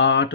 8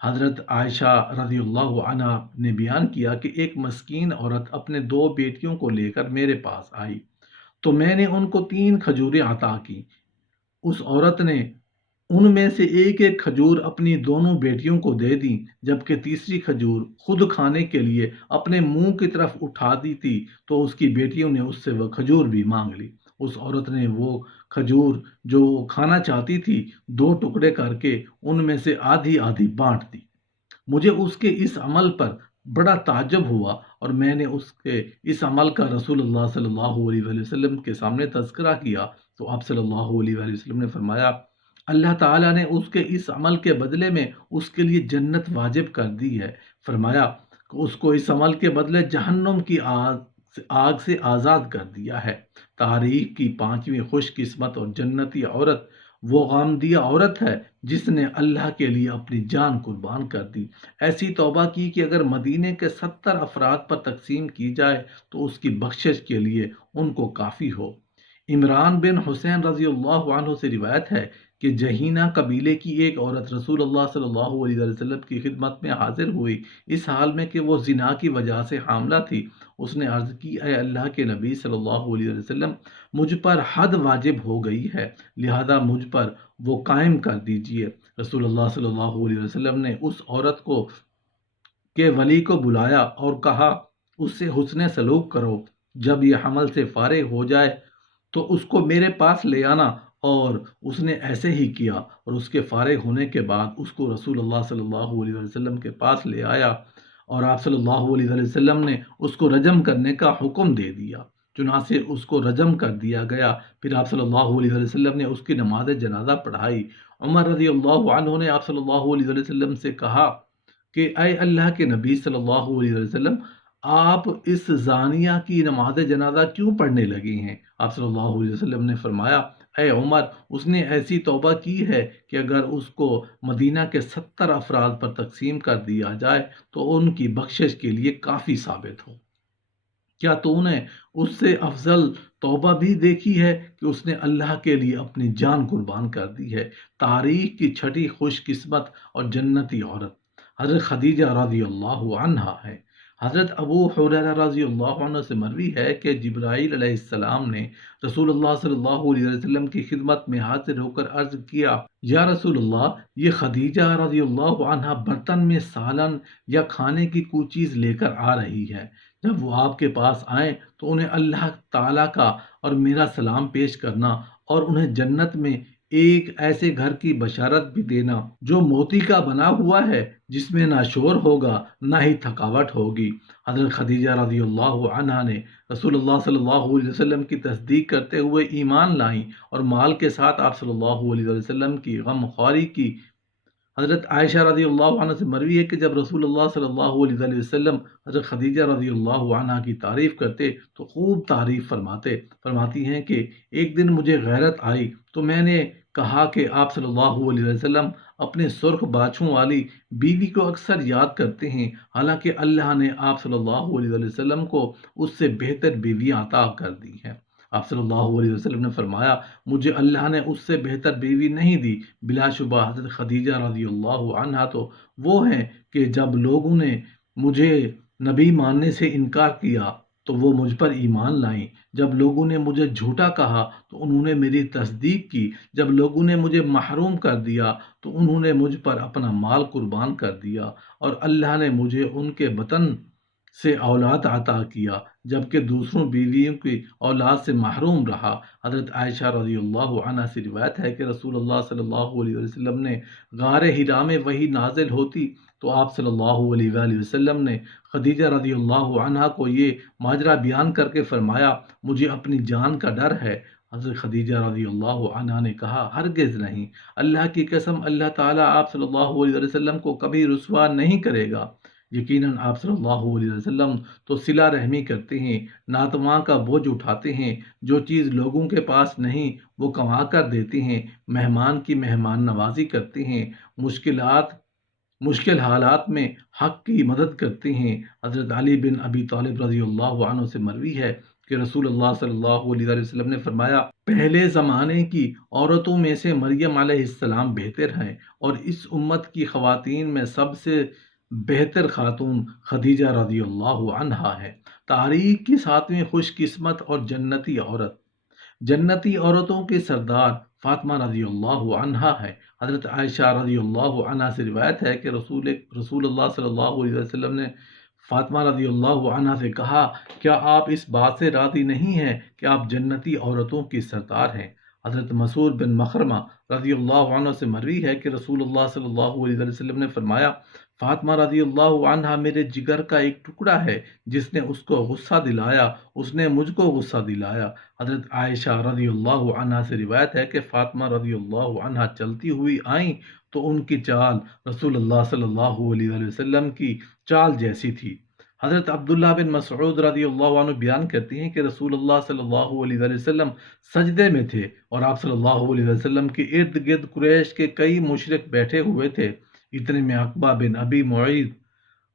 حضرت عائشہ رضی اللہ عنہا نے بیان کیا کہ ایک مسکین عورت اپنے 2 بیٹیوں کو لے کر میرے پاس آئی تو میں نے ان کو 3 کھجوریں عطا کی۔ اس عورت نے ان میں سے ایک ایک کھجور اپنی دونوں بیٹیوں کو دے دی، جبکہ تیسری کھجور خود کھانے کے لیے اپنے منہ کی طرف اٹھا دی تھی تو اس کی بیٹیوں نے اس سے وہ کھجور بھی مانگ لی۔ اس عورت نے وہ کھجور جو وہ کھانا چاہتی تھی 2 ٹکڑے کر کے ان میں سے آدھی آدھی بانٹ دی۔ مجھے اس کے اس عمل پر بڑا تعجب ہوا اور میں نے اس کے اس عمل کا رسول اللہ صلی اللہ علیہ وآلہ وسلم کے سامنے تذکرہ کیا تو آپ صلی اللہ علیہ وآلہ وسلم نے فرمایا، اللہ تعالیٰ نے اس کے اس عمل کے بدلے میں اس کے لیے جنت واجب کر دی ہے۔ فرمایا کہ اس کو اس عمل کے بدلے جہنم کی آگ سے آزاد کر دیا ہے۔ تاریخ کی 5ویں خوش قسمت اور جنتی عورت وہ غامدیہ عورت ہے جس نے اللہ کے لیے اپنی جان قربان کر دی، ایسی توبہ کی کہ اگر مدینے کے 70 افراد پر تقسیم کی جائے تو اس کی بخشش کے لیے ان کو کافی ہو۔ عمران بن حسین رضی اللہ عنہ سے روایت ہے کہ جہینہ قبیلے کی ایک عورت رسول اللہ صلی اللہ علیہ وسلم کی خدمت میں حاضر ہوئی، اس حال میں کہ وہ زنا کی وجہ سے حاملہ تھی۔ اس نے عرض کی، اے اللہ کے نبی صلی اللہ علیہ وسلم، مجھ پر حد واجب ہو گئی ہے، لہذا مجھ پر وہ قائم کر دیجئے۔ رسول اللہ صلی اللہ علیہ وسلم نے اس عورت کو کے ولی کو بلایا اور کہا، اس سے حسن سلوک کرو، جب یہ حمل سے فارغ ہو جائے تو اس کو میرے پاس لے آنا۔ اور اس نے ایسے ہی کیا اور اس کے فارغ ہونے کے بعد اس کو رسول اللہ صلی اللہ علیہ وسلم کے پاس لے آیا اور آپ صلی اللہ علیہ وسلم نے اس کو رجم کرنے کا حکم دے دیا، چنانچہ اس کو رجم کر دیا گیا۔ پھر آپ صلی اللہ علیہ وسلم نے اس کی نماز جنازہ پڑھائی۔ عمر رضی اللہ عنہ نے آپ صلی اللہ علیہ وسلم سے کہا کہ اے اللہ کے نبی صلی اللہ علیہ وسلم، آپ اس زانیہ کی نماز جنازہ کیوں پڑھنے لگے ہیں؟ آپ صلی اللہ علیہ وسلم نے فرمایا، اے عمر، اس نے ایسی توبہ کی ہے کہ اگر اس کو مدینہ کے 70 افراد پر تقسیم کر دیا جائے تو ان کی بخشش کے لیے کافی ثابت ہو۔ کیا تو نے اس سے افضل توبہ بھی دیکھی ہے کہ اس نے اللہ کے لیے اپنی جان قربان کر دی ہے؟ تاریخ کی 6ٹھی خوش قسمت اور جنتی عورت حضرت خدیجہ رضی اللہ عنہا ہے۔ حضرت ابو حریرہ رضی اللہ عنہ سے مروی ہے کہ جبرائیل علیہ السلام نے رسول اللہ صلی اللہ علیہ وسلم کی خدمت میں حاضر ہو کر عرض کیا، یا رسول اللہ، یہ خدیجہ رضی اللہ عنہا برتن میں سالن یا کھانے کی کوئی چیز لے کر آ رہی ہے، جب وہ آپ کے پاس آئیں تو انہیں اللہ تعالیٰ کا اور میرا سلام پیش کرنا اور انہیں جنت میں ایک ایسے گھر کی بشارت بھی دینا جو موتی کا بنا ہوا ہے، جس میں نہ شور ہوگا نہ ہی تھکاوٹ ہوگی۔ حضرت خدیجہ رضی اللہ عنہا نے رسول اللہ صلی اللہ علیہ وسلم کی تصدیق کرتے ہوئے ایمان لائیں اور مال کے ساتھ آپ صلی اللہ علیہ وسلم کی غم خواری کی۔ حضرت عائشہ رضی اللہ عنہ سے مروی ہے کہ جب رسول اللہ صلی اللہ علیہ وسلم حضرت خدیجہ رضی اللہ عنہ کی تعریف کرتے تو خوب تعریف فرماتی ہیں کہ ایک دن مجھے غیرت آئی تو میں نے کہا کہ آپ صلی اللہ علیہ وسلم اپنے سرخ باچھوں والی بیوی کو اکثر یاد کرتے ہیں، حالانکہ اللہ نے آپ صلی اللہ علیہ وسلم کو اس سے بہتر بیویاں عطا کر دی ہیں۔ آپ صلی اللہ علیہ وسلم نے فرمایا، مجھے اللہ نے اس سے بہتر بیوی نہیں دی۔ بلا شبہ حضرت خدیجہ رضی اللہ عنہا تو وہ ہیں کہ جب لوگوں نے مجھے نبی ماننے سے انکار کیا تو وہ مجھ پر ایمان لائیں، جب لوگوں نے مجھے جھوٹا کہا تو انہوں نے میری تصدیق کی، جب لوگوں نے مجھے محروم کر دیا تو انہوں نے مجھ پر اپنا مال قربان کر دیا، اور اللہ نے مجھے ان کے بطن سے اولاد عطا کیا جبکہ دوسروں بیویوں کی اولاد سے محروم رہا۔ حضرت عائشہ رضی اللہ عنہ سے روایت ہے کہ رسول اللہ صلی اللہ علیہ وسلم نے غار حرا میں وحی نازل ہوتی تو آپ صلی اللہ علیہ وآلہ وسلم نے خدیجہ رضی اللہ عنہ کو یہ ماجرا بیان کر کے فرمایا، مجھے اپنی جان کا ڈر ہے۔ حضرت خدیجہ رضی اللہ عنہ نے کہا، ہرگز نہیں، اللہ کی قسم، اللہ تعالیٰ آپ صلی اللہ علیہ وسلم کو کبھی رسوا نہیں کرے گا۔ یقیناً آپ صلی اللہ علیہ وسلم تو صلہ رحمی کرتے ہیں، ناتواں کا بوجھ اٹھاتے ہیں، جو چیز لوگوں کے پاس نہیں وہ کما کر دیتے ہیں، مہمان کی مہمان نوازی کرتے ہیں، مشکل حالات میں حق کی مدد کرتے ہیں۔ حضرت علی بن ابی طالب رضی اللہ عنہ سے مروی ہے کہ رسول اللہ صلی اللہ علیہ وسلم نے فرمایا پہلے زمانے کی عورتوں میں سے مریم علیہ السلام بہتر ہیں، اور اس امت کی خواتین میں سب سے بہتر خاتون خدیجہ رضی اللہ عنہا ہے۔ تاریخ کی ساتویں خوش قسمت اور جنتی عورتوں کے سردار فاطمہ رضی اللہ عنہا ہے۔ حضرت عائشہ رضی اللہ عنہا سے روایت ہے کہ رسول اللہ صلی اللہ علیہ وسلم نے فاطمہ رضی اللہ عنہا سے کہا، کیا آپ اس بات سے راضی نہیں ہیں کہ آپ جنتی عورتوں کی سردار ہیں؟ حضرت مسعود بن مخرمہ رضی اللہ عنہ سے مروی ہے کہ رسول اللہ صلی اللہ علیہ وسلم نے فرمایا، فاطمہ رضی اللہ عنہا میرے جگر کا ایک ٹکڑا ہے، جس نے اس کو غصہ دلایا اس نے مجھ کو غصہ دلایا۔ حضرت عائشہ رضی اللہ عنہا سے روایت ہے کہ فاطمہ رضی اللہ عنہا چلتی ہوئی آئیں تو ان کی چال رسول اللہ صلی اللہ علیہ وسلم کی چال جیسی تھی۔ حضرت عبداللہ بن مسعود رضی اللہ عنہ بیان کرتے ہیں کہ رسول اللہ صلی اللہ علیہ وسلم سجدے میں تھے، اور آپ صلی اللہ علیہ وسلم کے ارد گرد قریش کے کئی مشرک بیٹھے ہوئے تھے۔ اتنے میں عقبہ بن ابی معیط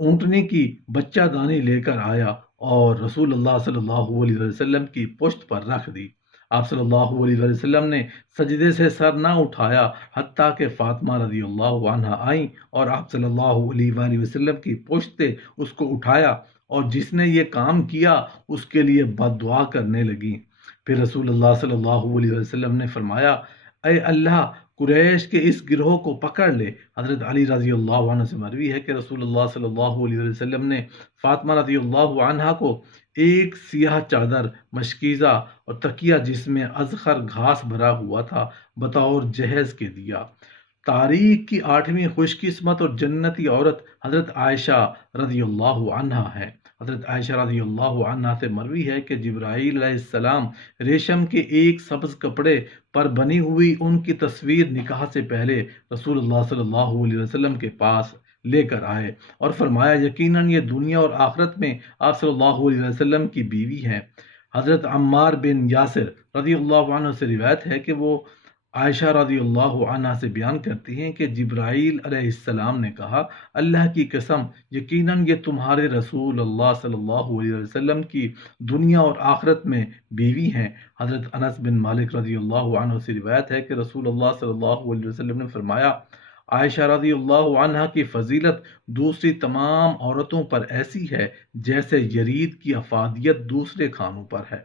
اونٹنے کی بچہ دانی لے کر آیا اور رسول اللہ صلی اللہ علیہ وسلم کی پشت پر رکھ دی۔ آپ صلی اللہ علیہ وسلم نے سجدے سے سر نہ اٹھایا حتیٰ کہ فاطمہ رضی اللہ عنہا آئیں اور آپ صلی اللہ علیہ وآلہ وسلم کی پشت سے اس کو اٹھایا، اور جس نے یہ کام کیا اس کے لیے بد دعا کرنے لگیں۔ پھر رسول اللہ صلی اللہ علیہ وسلم نے فرمایا، اے اللہ، قریش کے اس گروہ کو پکڑ لے۔ حضرت علی رضی اللہ عنہ سے مروی ہے کہ رسول اللہ صلی اللہ علیہ وسلم نے فاطمہ رضی اللہ عنہا کو ایک سیاہ چادر، مشکیزہ اور تکیہ جس میں ازخر گھاس بھرا ہوا تھا بطور جہیز کے دیا۔ تاریخ کی آٹھویں خوش قسمت اور جنتی عورت حضرت عائشہ رضی اللہ عنہا ہے۔ حضرت عائشہ رضی اللہ عنہا سے مروی ہے کہ جبرائیل علیہ السلام ریشم کے ایک سبز کپڑے پر بنی ہوئی ان کی تصویر نکاح سے پہلے رسول اللہ صلی اللہ علیہ وسلم کے پاس لے کر آئے اور فرمایا، یقیناً یہ دنیا اور آخرت میں آپ صلی اللہ علیہ وسلم کی بیوی ہیں۔ حضرت عمار بن یاسر رضی اللہ عنہ سے روایت ہے کہ وہ عائشہ رضی اللہ عنہ سے بیان کرتی ہیں کہ جبرائیل علیہ السلام نے کہا، اللہ کی قسم، یقیناً یہ تمہارے رسول اللہ صلی اللہ علیہ وسلم کی دنیا اور آخرت میں بیوی ہیں۔ حضرت انس بن مالک رضی اللہ عنہ سے روایت ہے کہ رسول اللہ صلی اللہ علیہ وسلم نے فرمایا، عائشہ رضی اللہ عنہا کی فضیلت دوسری تمام عورتوں پر ایسی ہے جیسے یرید کی افادیت دوسرے کھانوں پر ہے۔